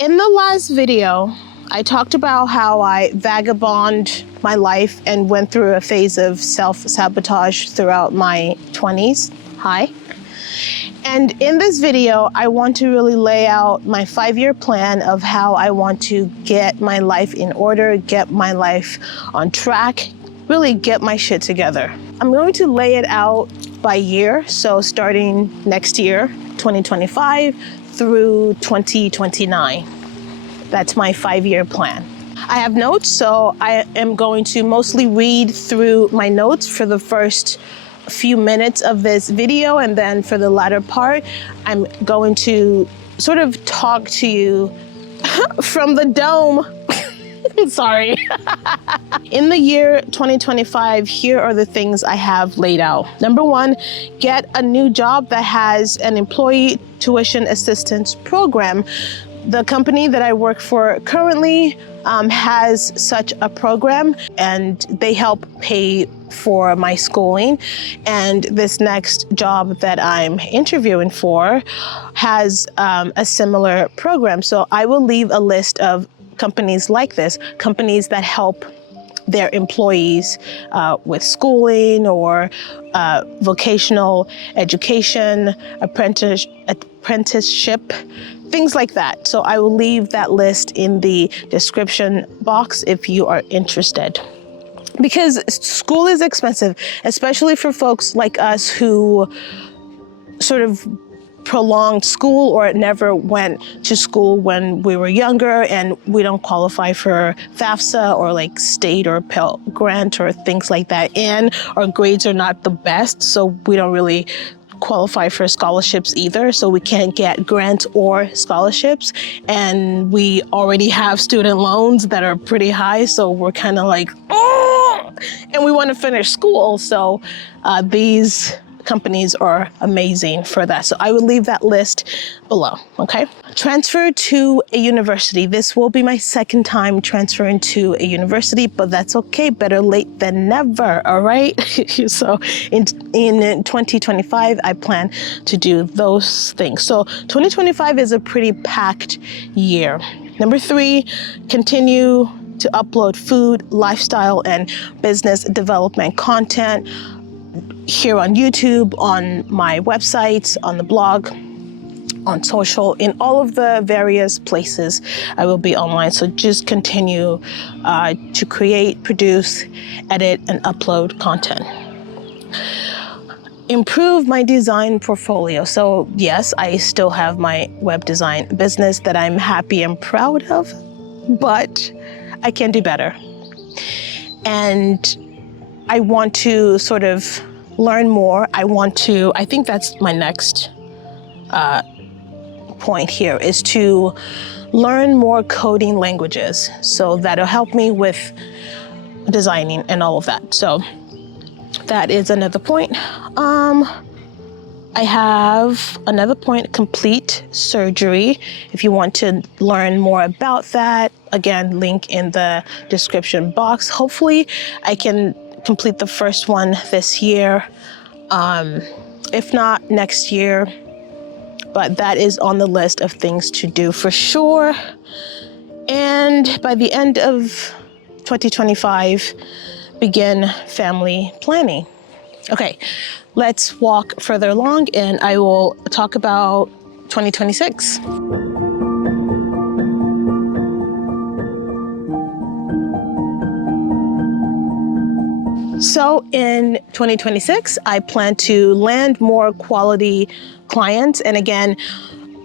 In the last video, I talked about how I vagabond my life and went through a phase of self-sabotage throughout my 20s. Hi. And in this video, I want to really lay out my 5-year plan of how I want to get my life in order, get my life on track, really get my shit together. I'm going to lay it out by year, so starting next year, 2025, through 2029. That's my 5-year plan. I have notes, so I am going to mostly read through my notes for the first few minutes of this video, and then for the latter part, I'm going to sort of talk to you from the dome. Sorry. In the year 2025, here are the things I have laid out. Number 1, get a new job that has an employee tuition assistance program. The company that I work for currently has such a program, and they help pay for my schooling. And this next job that I'm interviewing for has a similar program. So I will leave a list of companies like this, companies that help their employees with schooling or vocational education, apprenticeship, things like that. So I will leave that list in the description box if you are interested. Because school is expensive, especially for folks like us who sort of prolonged school or never went to school when we were younger, and we don't qualify for FAFSA or like state or Pell Grant or things like that, and our grades are not the best, so we don't really qualify for scholarships either, so we can't get grants or scholarships, and we already have student loans that are pretty high, so we're kind of like, oh, and we want to finish school. So these companies are amazing for that. So I will leave that list below, okay? Transfer to a university. This will be my second time transferring to a university, but that's okay. Better late than never, all right? So in 2025, I plan to do those things. So 2025 is a pretty packed year. Number 3, continue to upload food, lifestyle, and business development content here on YouTube, on my websites, on the blog, on social, in all of the various places I will be online. So just continue to create, produce, edit, and upload content. Improve my design portfolio. So yes, I still have my web design business that I'm happy and proud of, but I can do better. And I want to sort of learn more. I think that's my next point here, is to learn more coding languages. So that'll help me with designing and all of that. So that is another point. I have another point, complete surgery. If you want to learn more about that, again, link in the description box. Hopefully I can complete the first one this year, if not next year, but that is on the list of things to do for sure. And by the end of 2025, begin family planning. Okay, let's walk further along and I will talk about 2026. So in 2026, I plan to land more quality clients. And again,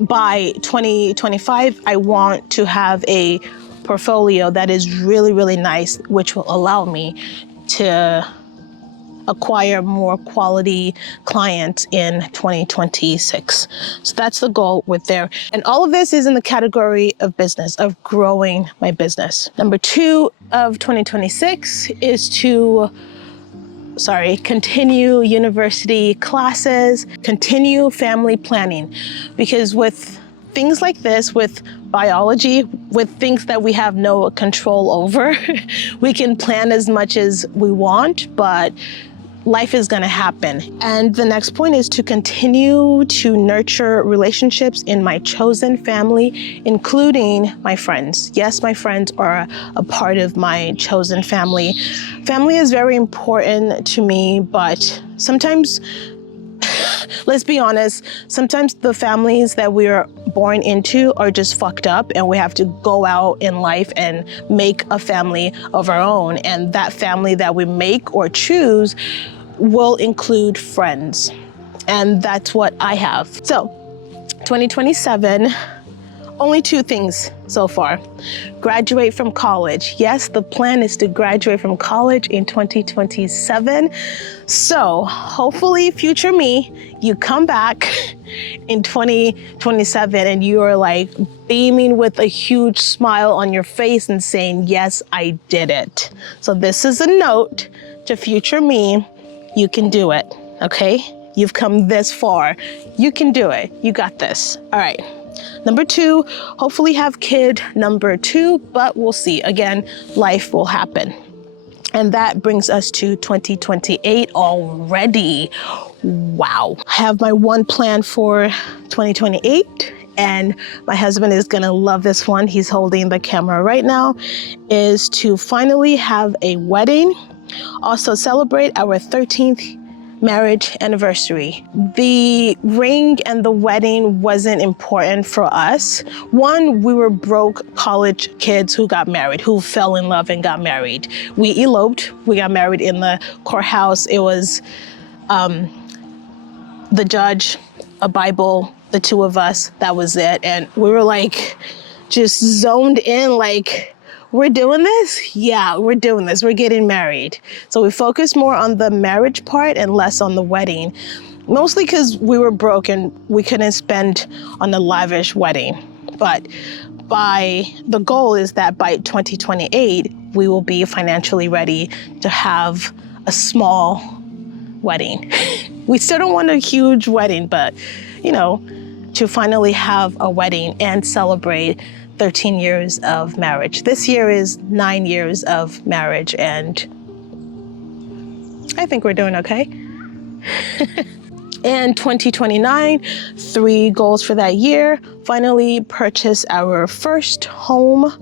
by 2025, I want to have a portfolio that is really, really nice, which will allow me to acquire more quality clients in 2026. So that's the goal with there. And all of this is in the category of business, of growing my business. Number 2 of 2026 is to continue university classes, continue family planning. Because with things like this, with biology, with things that we have no control over, we can plan as much as we want, but life is gonna happen. And the next point is to continue to nurture relationships in my chosen family, including my friends. Yes, my friends are a part of my chosen family. Family is very important to me, but sometimes, let's be honest, sometimes the families that we are born into are just fucked up, and we have to go out in life and make a family of our own. And that family that we make or choose will include friends. And that's what I have. So 2027, only 2 things so far. Graduate from college. Yes, the plan is to graduate from college in 2027. So hopefully, future me, you come back in 2027 and you are like beaming with a huge smile on your face and saying, yes, I did it. So this is a note to future me. You can do it, okay? You've come this far. You can do it. You got this. All right. Number 2, hopefully have kid number 2, but we'll see. Again, life will happen. And that brings us to 2028 already. Wow. I have my one plan for 2028, and my husband is gonna love this one. He's holding the camera right now, is to finally have a wedding. Also celebrate our 13th marriage anniversary. The ring and the wedding wasn't important for us. One, we were broke college kids who got married, who fell in love and got married. We eloped, we got married in the courthouse. It was the judge, a Bible, the 2 of us, that was it. And we were like, just zoned in, like, we're doing this? Yeah, we're doing this. We're getting married. So we focused more on the marriage part and less on the wedding, mostly because we were broke and we couldn't spend on a lavish wedding. But the goal is that by 2028, we will be financially ready to have a small wedding. We still don't want a huge wedding, but to finally have a wedding and celebrate 13 years of marriage. This year is 9 years of marriage, and I think we're doing okay. And 2029, 3 goals for that year: finally purchase our first home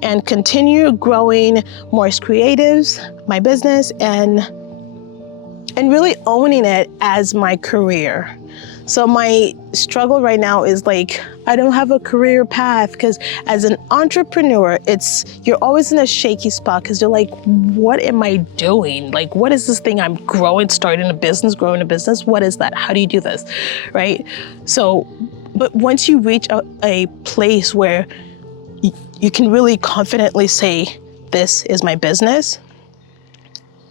and continue growing Morse Creatives, my business, and really owning it as my career. So my struggle right now is like, I don't have a career path, because as an entrepreneur, you're always in a shaky spot, because you're like, what am I doing? Like, what is this thing I'm growing, growing a business? What is that? How do you do this, right? So, but once you reach a place where you can really confidently say, this is my business,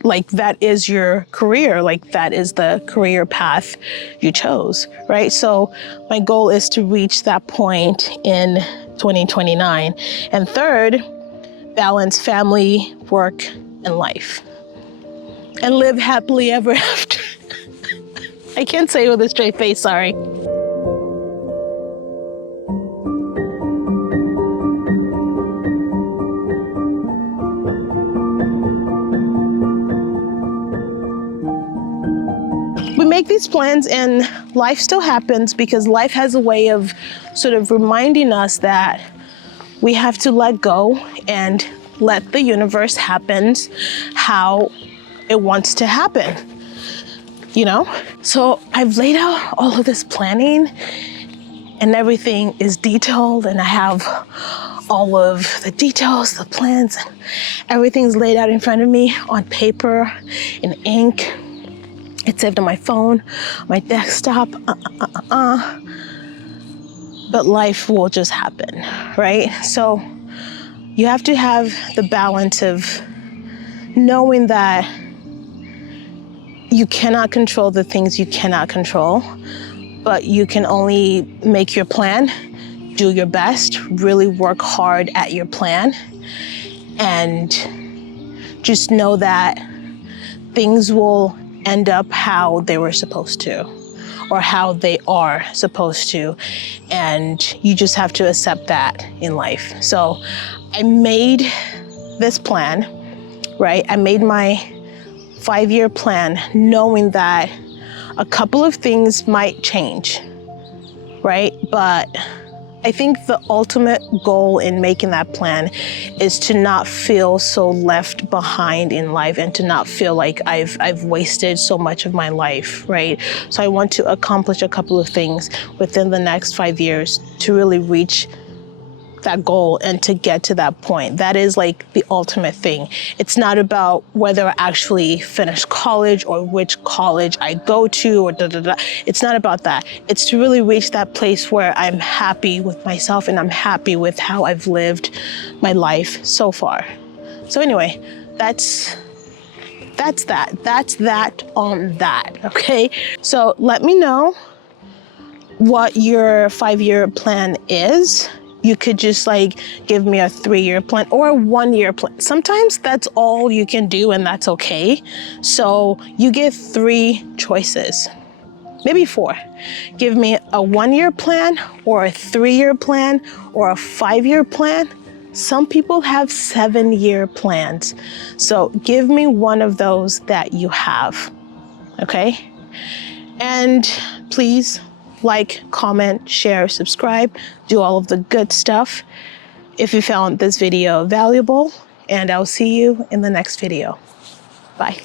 like that is your career, like that is the career path you chose, right? So my goal is to reach that point in 2029. And 3rd, balance family, work, and life. And live happily ever after. I can't say it with a straight face, sorry. We make these plans and life still happens, because life has a way of sort of reminding us that we have to let go and let the universe happen how it wants to happen, So I've laid out all of this planning and everything is detailed, and I have all of the details, the plans, and everything's laid out in front of me on paper, in ink. It's saved on my phone, my desktop, But life will just happen, right? So you have to have the balance of knowing that you cannot control the things you cannot control, but you can only make your plan, do your best, really work hard at your plan, and just know that things will end up how they were supposed to, or how they are supposed to, and you just have to accept that in life. So I made this plan, right? I made my 5-year plan, knowing that a couple of things might change, right? But I think the ultimate goal in making that plan is to not feel so left behind in life and to not feel like I've wasted so much of my life, right? So I want to accomplish a couple of things within the next 5 years to really reach that goal and to get to that point. That is like the ultimate thing. It's not about whether I actually finish college or which college I go to or da-da-da. It's not about that. It's to really reach that place where I'm happy with myself and I'm happy with how I've lived my life so far. So anyway, that's that. That's that on that, okay? So let me know what your 5-year plan is. You could just like give me a 3-year plan or a 1-year plan. Sometimes that's all you can do and that's okay. So you get 3 choices, maybe 4. Give me a 1-year plan or a 3-year plan or a 5-year plan. Some people have 7-year plans. So give me one of those that you have, okay? And please like, comment, share, subscribe, do all of the good stuff if you found this video valuable, and I'll see you in the next video. Bye.